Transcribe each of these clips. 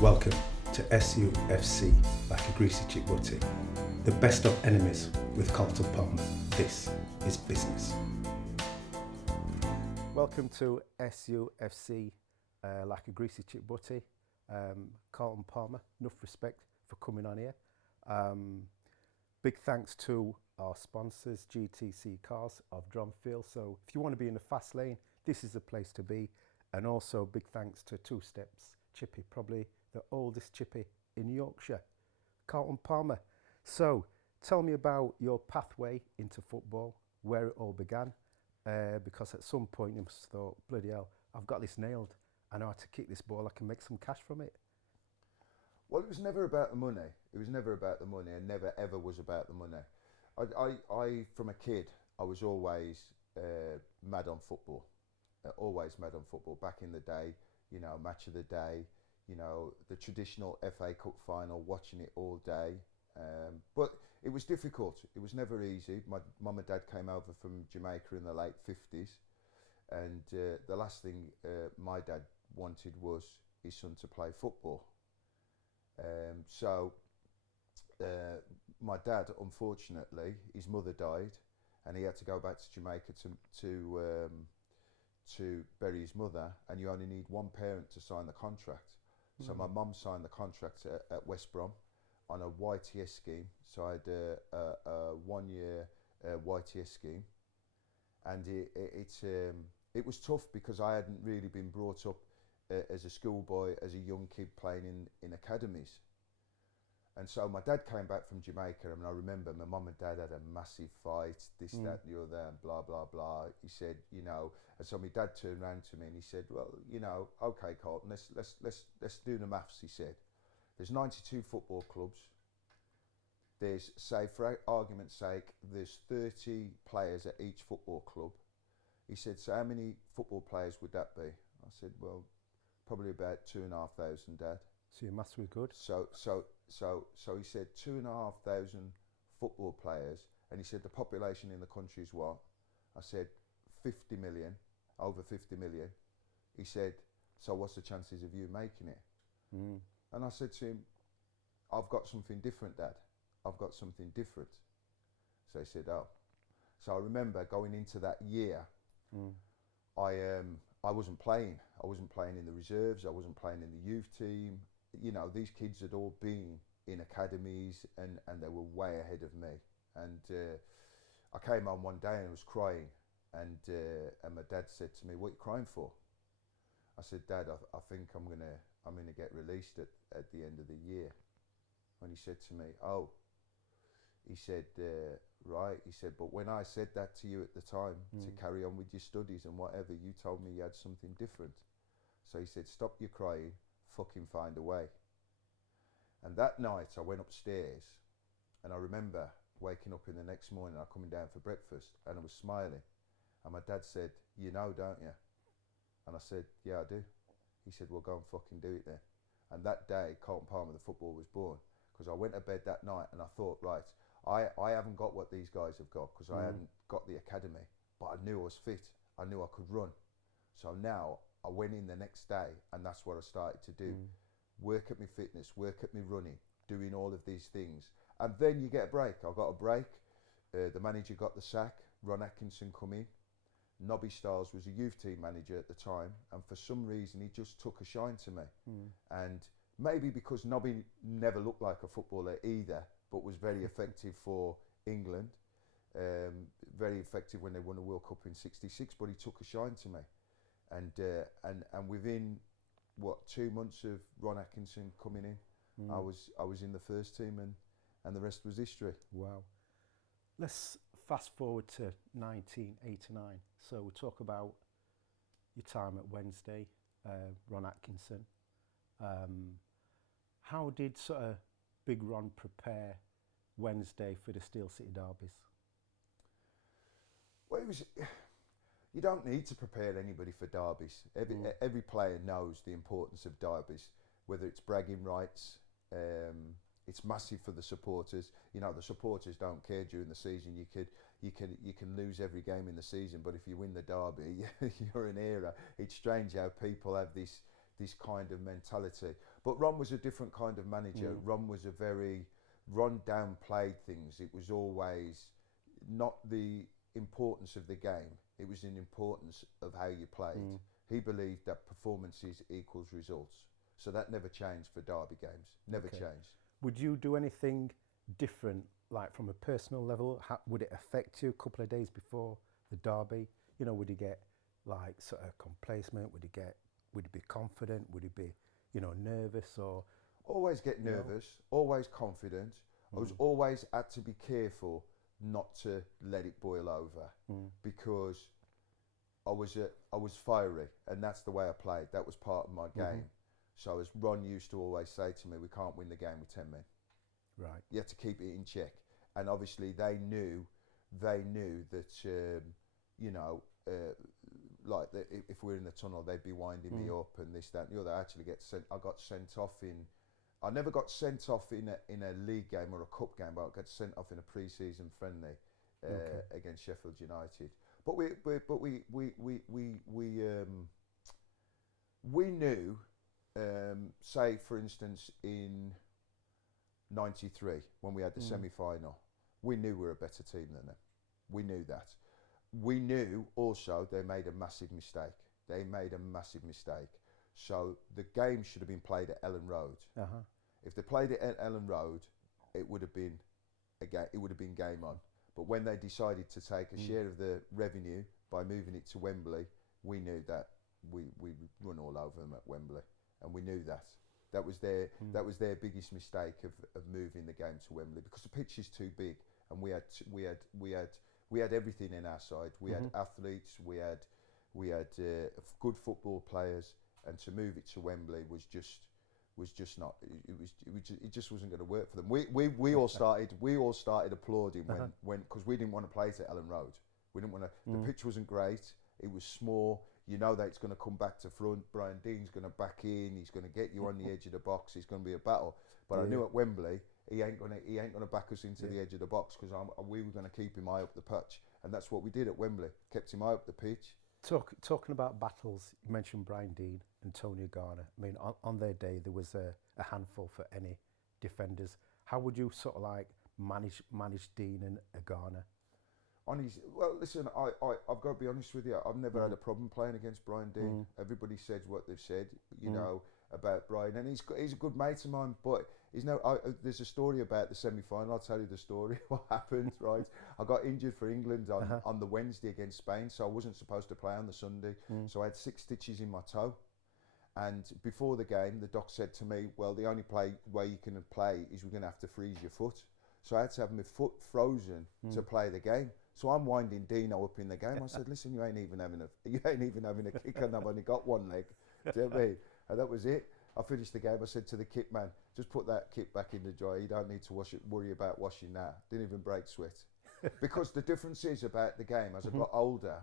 Welcome to SUFC, like a greasy chick butty. The best of enemies with Carlton Palmer. This is business. Welcome to SUFC, like a greasy chick butty. Carlton Palmer, enough respect for coming on here. Big thanks to our sponsors, GTC Cars of Drumfield. So if you want to be in the fast lane, this is the place to be. And also big thanks to Two Steps Chippy, probably the oldest chippy in Yorkshire, Carlton Palmer. So tell me about your pathway into football, where it all began, because at some point you must have thought, bloody hell, I've got this nailed. I know how to kick this ball, I can make some cash from it. Well, it was never about the money. It was never about the money, and never ever was about the money. I from a kid, I was always mad on football. Always mad on football. Back in the day, you know, match of the day, you know, the traditional FA Cup final, watching it all day. But it was difficult. It was never easy. My mum and dad came over from Jamaica in the late 50s, and the last thing my dad wanted was his son to play football. So my dad, unfortunately, his mother died, and he had to go back to Jamaica to bury his mother, and you only need one parent to sign the contract. So my mum signed the contract at West Brom on a YTS scheme. So I had a 1 year YTS scheme, and it was tough because I hadn't really been brought up as a schoolboy, as a young kid playing in academies. And so my dad came back from Jamaica, and I remember my mum and dad had a massive fight, this, that, and the other, and blah, blah, blah. He said, you know, and so my dad turned around to me and he said, well, you know, okay, Carlton, let's do the maths, he said. There's 92 football clubs. There's, say, for argument's sake, there's 30 players at each football club. He said, so how many football players would that be? I said, well, probably about 2,500, Dad. So your maths was good. So he said 2,500 football players, and he said the population in the country is what? I said 50 million, over 50 million. He said, so what's the chances of you making it? And I said to him, I've got something different, Dad. I've got something different. So he said, oh. So I remember going into that year, I wasn't playing. I wasn't playing in the reserves. I wasn't playing in the youth team. You know, these kids had all been in academies, and they were way ahead of me. And I came home one day and I was crying, and my dad said to me, what are you crying for? I said, Dad, I think I'm gonna get released at the end of the year. And he said to me, oh. He said, right. He said, but when I said that to you at the time, to carry on with your studies and whatever, you told me you had something different. So he said, stop your crying, fucking find a way. And that night I went upstairs, and I remember waking up in the next morning, I coming down for breakfast, and I was smiling. And my dad said, you know, don't you? And I said, yeah, I do. He said, well, go and fucking do it then. And that day, Carlton Palmer, the football, was born. Because I went to bed that night and I thought, right, I haven't got what these guys have got, because I hadn't got the academy, but I knew I was fit. I knew I could run. So now I went in the next day, and that's what I started to do. Work at my fitness, work at my running, doing all of these things. And then you get a break. I got a break. The manager got the sack. Ron Atkinson come in. Nobby Stiles was a youth team manager at the time, and for some reason he just took a shine to me. And maybe because Nobby never looked like a footballer either, but was very effective for England, very effective when they won the World Cup in '66. But he took a shine to me, and within 2 months of Ron Atkinson coming in, I was in the first team, and the rest was history. Wow. Let's fast forward to 1989. So we'll talk about your time at Wednesday, Ron Atkinson. How did sort of Big Ron prepare Wednesday for the Steel City derbies? Well, you don't need to prepare anybody for derbies. Every player knows the importance of derbies, whether it's bragging rights. It's massive for the supporters. You know, the supporters don't care during the season. You can lose every game in the season, but if you win the derby, you're an hero. It's strange how people have this this kind of mentality. But Ron was a different kind of manager. Ron downplayed things. It was always not the importance of the game. It was an importance of how you played. He believed that performances equals results. So that never changed for derby games. Never changed. Would you do anything different, like from a personal level? Would it affect you a couple of days before the derby? You know, would you get like sort of complacent? Would you be confident? Would you be, you know, nervous or? Always get nervous, always confident. I was always had to be careful not to let it boil over because I was fiery, and that's the way I played. That was part of my game. So as Ron used to always say to me, we can't win the game with 10 men. Right. You have to keep it in check. And obviously they knew that, you know, like if we're in the tunnel, they'd be winding me up and this, that, and the other. I got sent off I never got sent off in a league game or a cup game, but I got sent off in a pre-season friendly against Sheffield United. But we knew, say for instance in '93 when we had the semi-final, we knew we were a better team than them. We knew that. We knew also they made a massive mistake. So the game should have been played at Ellen Road. If they played it at Ellen Road, it would have been game on. But when they decided to take a share of the revenue by moving it to Wembley, we knew that we would run all over them at Wembley, and we knew that. That was their biggest mistake of moving the game to Wembley, because the pitch is too big, and we had everything in our side. We had athletes, we had good football players, and to move it to Wembley was just not. It just wasn't going to work for them. We all started applauding when because we didn't want to play it at Ellen Road. We didn't want to. The pitch wasn't great. It was small. You know that it's going to come back to front. Brian Dean's going to back in. He's going to get you on the edge of the box. It's going to be a battle. But I knew at Wembley he ain't going to back us into the edge of the box, because we were going to keep him high up the pitch, and that's what we did at Wembley. Kept him high up the pitch. Talking about battles, you mentioned Brian Dean and Tony Garner. I mean, on their day there was a handful for any defenders. How would you sort of like manage Dean and Garner? Well, listen, I've got to be honest with you. I've never had a problem playing against Brian Dean. Everybody says what they've said, you know, about Brian, and he's a good mate of mine. But there's a story about the semi-final. I'll tell you the story. What happened, right? I got injured for England on the Wednesday against Spain, so I wasn't supposed to play on the Sunday. So I had 6 stitches in my toe. And before the game, the doc said to me, well, the only way you can play is we're going to have to freeze your foot. So I had to have my foot frozen to play the game. So I'm winding Dino up in the game. I said, listen, you ain't even having a kick, and I've only got one leg. Do you know what I mean? And that was it. I finished the game. I said to the kit man, just put that kit back in the dryer. You don't need to worry about washing now. Didn't even break sweat. Because the difference is about the game, as I got older,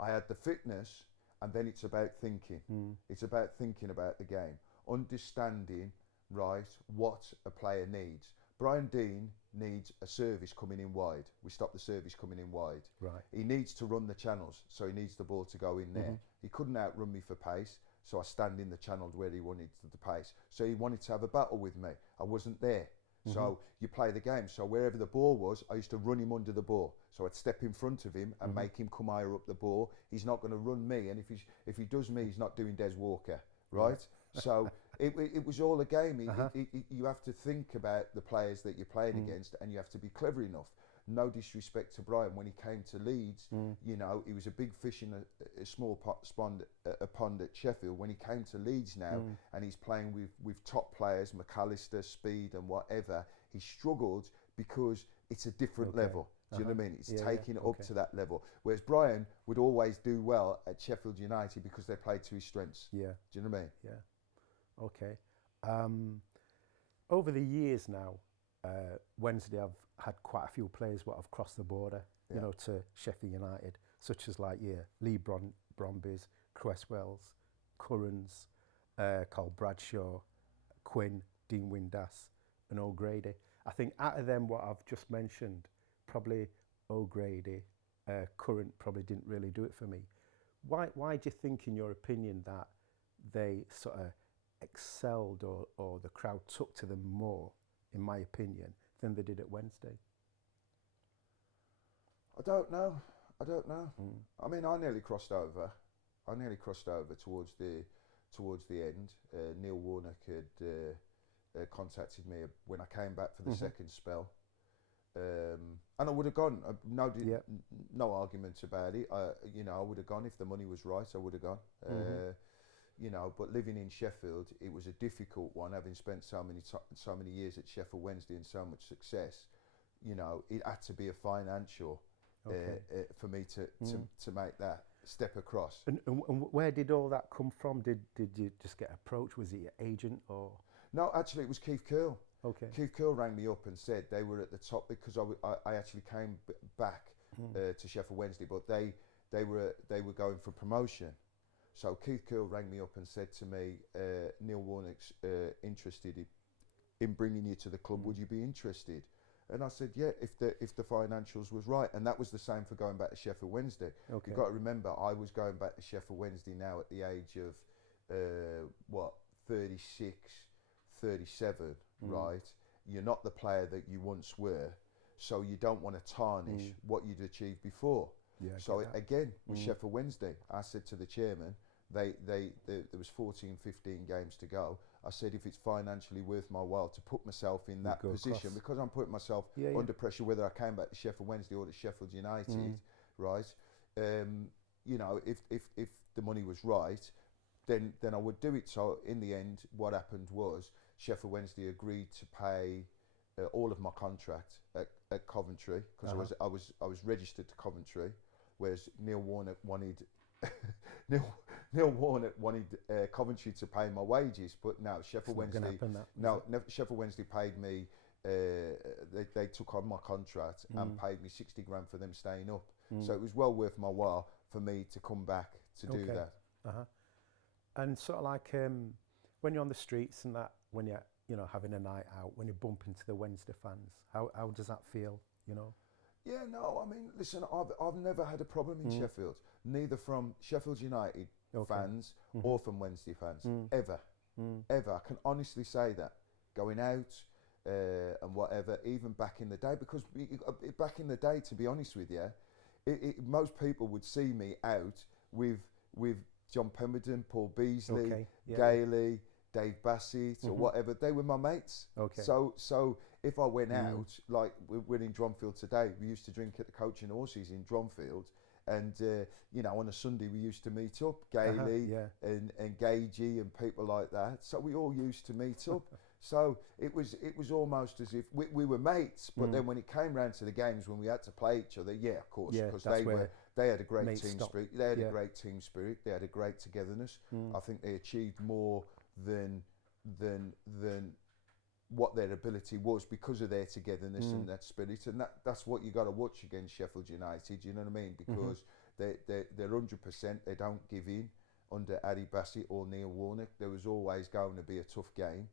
I had the fitness, and then it's about thinking. It's about thinking about the game. Understanding, right, what a player needs. Brian Dean needs a service coming in wide. We stop the service coming in wide. Right. He needs to run the channels, so he needs the ball to go in there. He couldn't outrun me for pace, so I stand in the channel where he wanted the pace. So he wanted to have a battle with me. I wasn't there. So you play the game. So wherever the ball was, I used to run him under the ball. So I'd step in front of him and make him come higher up the ball. He's not going to run me, and if he does me, he's not doing Des Walker, right? So it was all a game. You have to think about the players that you're playing against, and you have to be clever enough. No disrespect to Brian, when he came to Leeds, you know, he was a big fish in a small pond at Sheffield. When he came to Leeds now, and he's playing with top players, McAllister, Speed and whatever, he struggled because it's a different level. Do you know what I mean? It's taking it up to that level. Whereas Brian would always do well at Sheffield United because they played to his strengths. Yeah. Do you know what I mean? Yeah. Okay. Over the years now, Wednesday I've had quite a few players what have crossed the border, you know, to Sheffield United, such as like Lee Brombies, Cresswells, Currans, Carl Bradshaw, Quinn, Dean Windass, and O'Grady. I think out of them, what I've just mentioned, probably O'Grady, Current probably didn't really do it for me. Why do you think, in your opinion, that they sort of excelled, or the crowd took to them more, in my opinion, than they did at Wednesday? I don't know. I don't know. Mm. I mean, I nearly crossed over. I nearly crossed over towards the end. Neil Warnock had contacted me when I came back for the second spell, and I would have gone. No argument about it. I would have gone if the money was right. I would have gone. But living in Sheffield, it was a difficult one. Having spent so many years at Sheffield Wednesday and so much success, it had to be a financial for me to make that step across. And where did all that come from? Did you just get approached? Was it your agent or? No, actually, it was Keith Curl. Okay. Keith Curl rang me up and said they were at the top, because I actually came back to Sheffield Wednesday, but they were going for promotion. So Keith Curl rang me up and said to me, Neil Warnock's interested in bringing you to the club. Would you be interested? And I said, yeah, if the financials was right. And that was the same for going back to Sheffield Wednesday. Okay. You've got to remember, I was going back to Sheffield Wednesday now at the age of 36, 37, right? You're not the player that you once were, so you don't want to tarnish what you'd achieved before. Yeah, so again, with Sheffield Wednesday, I said to the chairman, there was 14, 15 games to go. I said, if it's financially worth my while to put myself in that position, because I'm putting myself under pressure, whether I came back to Sheffield Wednesday or to Sheffield United, right? If the money was right, then I would do it. So in the end, what happened was Sheffield Wednesday agreed to pay all of my contract at Coventry, because I was registered to Coventry, whereas Neil Warnock wanted Coventry to pay my wages, but no, Sheffield Wednesday. Sheffield Wednesday paid me. They took on my contract and paid me 60 grand for them staying up. So it was well worth my while for me to come back to do that. And sort of like when you're on the streets and that, when you're having a night out, when you bump into the Wednesday fans, how does that feel? Yeah, no, I mean, listen, I've never had a problem in Sheffield, neither from Sheffield United fans or from Wednesday fans, ever. I can honestly say that, going out and whatever, even back in the day, because back in the day, to be honest with you, most people would see me out with John Pemberton, Paul Beasley, Gailey, Dave Bassett or whatever. They were my mates. Okay. So if I went out, like we're in Dronfield today, we used to drink at the Coach and Horses in Dronfield, and on a Sunday we used to meet up, Gailey and Gagey and people like that. So we all used to meet up. So it was almost as if we were mates. But then when it came round to the games, when we had to play each other, of course, because they had a great team spirit. They had a great team spirit. They had a great togetherness. I think they achieved more than what their ability was because of their togetherness and that spirit, and that's what you got to watch against Sheffield United. You know what I mean? Because they're 100%. They don't give in under Addy Bassett or Neil Warnock. There was always going to be a tough game,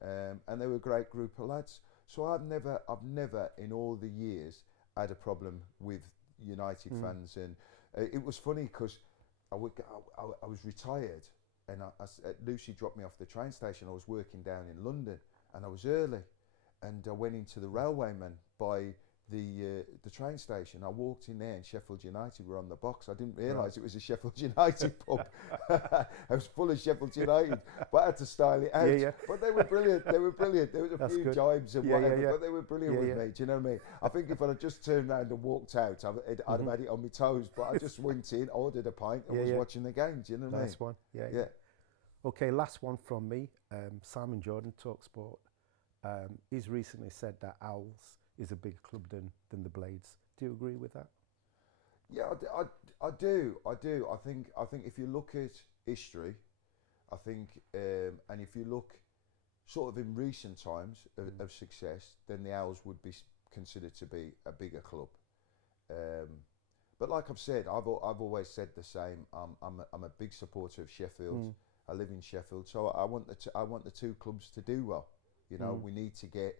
and they were a great group of lads. So I've never in all the years had a problem with United fans, and it was funny because I was retired. And Lucy dropped me off the train station. I was working down in London, and I was early, and I went into the railwayman by the train station. I walked in there, and Sheffield United were on the box. I didn't realise it was a Sheffield United pub. I was full of Sheffield United, but I had to style it out. But they were brilliant. There was a few jibes and whatever, but they were brilliant with me. Do you know what I mean? I think if I'd have just turned around and walked out, I'd have had it on my toes. But I just went in, ordered a pint, and was watching the game. Do you know what I mean? Nice one. Yeah. Okay, last one from me. Simon Jordan, TalkSport. He's recently said that Owls is a bigger club than the Blades. Do you agree with that? Yeah, I do. I think if you look at history, I think, and if you look sort of in recent times of success, then the Owls would be considered to be a bigger club. But like I've said, I've always said the same. I'm a big supporter of Sheffield. I live in Sheffield, so I want the two clubs to do well. We need to get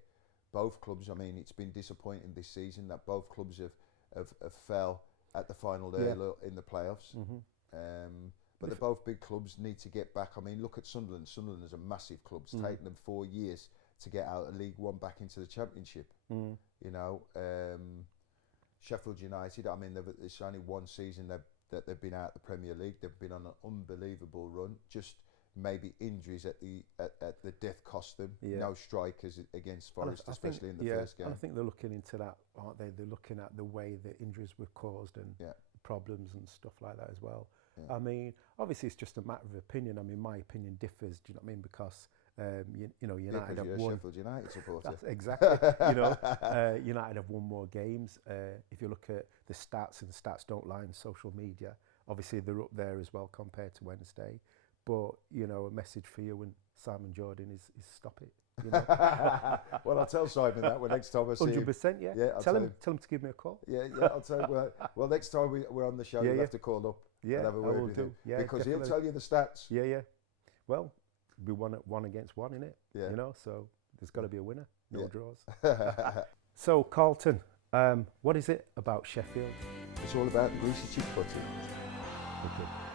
both clubs. I mean, it's been disappointing this season that both clubs have fell at the final in the playoffs. But they're both big clubs, need to get back. I mean, look at Sunderland. Sunderland is a massive club. It's taken them 4 years to get out of League One back into the Championship. You know, Sheffield United, I mean, it's only one season that they've been out of the Premier League. They've been on an unbelievable run. Just maybe injuries at the death cost them. No strikers against Forest, especially in the first game. I think they're looking into that, aren't they? They're looking at the way the injuries were caused and problems and stuff like that as well. I mean, obviously it's just a matter of opinion. I mean, my opinion differs. Do you know what I mean? Because you know, United have won. Sheffield United supporter. That's exactly. You know, United have won more games. If you look at the stats, and the stats don't lie in social media, obviously they're up there as well compared to Wednesday. But you know, a message for you and Simon Jordan is stop it. You know? Well, I'll tell Simon that next time I see him. 100%, yeah. Tell him to give me a call. Yeah, I'll tell him. Well, next time we're on the show, you'll have to call up and have a word with him. Yeah, because definitely. He'll tell you the stats. Yeah. Well, we won at 1 against 1, innit? Yeah. You know, so there's got to be a winner. No draws. So, Carlton, what is it about Sheffield? It's all about the Greasy chick butty. Okay.